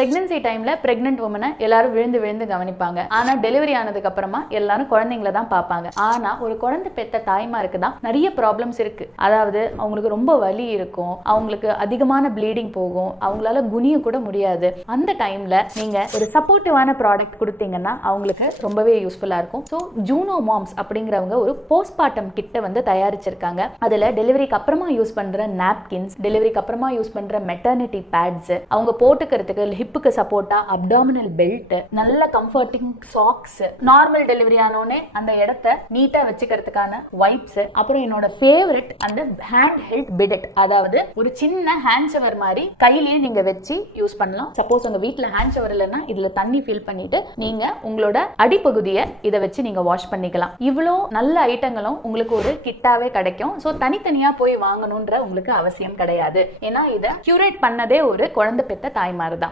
Pregnancy டைம்ல pregnant உமனை எல்லாரும் விழுந்து விழுந்து கவனிப்பாங்க. ஆனா டெலிவரி ஆனதுக்கு அப்புறமா எல்லாரும் குழந்தைங்களை தான் பார்ப்பாங்க. ஆனா ஒரு குழந்தை பெத்த தாய்மாருக்கு தான் நிறைய ப்ராப்ளம்ஸ் இருக்கு. அதாவது அவங்களுக்கு ரொம்ப வலி இருக்கும், அவங்களுக்கு அதிகமான ப்ளீடிங் போகும், அவங்களால குனிய கூட முடியாது. அந்த டைம்ல நீங்க ஒரு சப்போர்ட்டிவான ப்ராடக்ட் கொடுத்தீங்கன்னா அவங்களுக்கு ரொம்பவே யூஸ்ஃபுல்லா இருக்கும். ஸோ ஜூனோ மாம்ஸ் அப்படிங்கிறவங்க ஒரு போஸ்ட்மார்ட்டம் கிட்ட வந்து தயாரிச்சிருக்காங்க. அதுல டெலிவரிக்கு அப்புறமா யூஸ் பண்ற நாப்கின்ஸ், டெலிவரிக்கு அப்புறமா யூஸ் பண்ற மெட்டர்னிட்டி பேட்ஸ், அவங்க போட்டுக்கிறதுக்கு ஹிப்புக்கு சப்போர்ட்டா அப்டாமினல் பெல்ட், நல்ல கம்ஃபர்டிங் சாக்ஸ், நார்மல் டெலிவரி ஆனோடனே அந்த இடத்த நீட்டா வச்சுக்கிறதுக்கான வைப்ஸ், அப்புறம் என்னோட ஃபேவரட் அந்த ஹேண்ட் ஹெல்ட் பிடெட், அதாவது ஒரு சின்ன ஹேண்ட் ஷவர் மாதிரி கையிலேயே நீங்க வச்சு யூஸ் பண்ணலாம். சப்போஸ் உங்க வீட்டுல ஹேண்ட் ஷவர் இல்லைன்னா இதுல தண்ணி ஃபில் பண்ணிட்டு நீங்க உங்களோட அடிப்பகுதியை இதை வச்சு நீங்க வாஷ் பண்ணிக்கலாம். இவ்வளோ நல்ல ஐட்டங்களும் உங்களுக்கு ஒரு கிட்டாவே கிடைக்கும். ஸோ தனித்தனியா போய் வாங்கணும்ன்ற உங்களுக்கு அவசியம் கிடையாது. ஏன்னா இதை கியூரேட் பண்ணதே ஒரு குழந்தை பெத்த தாய்மார் தான்.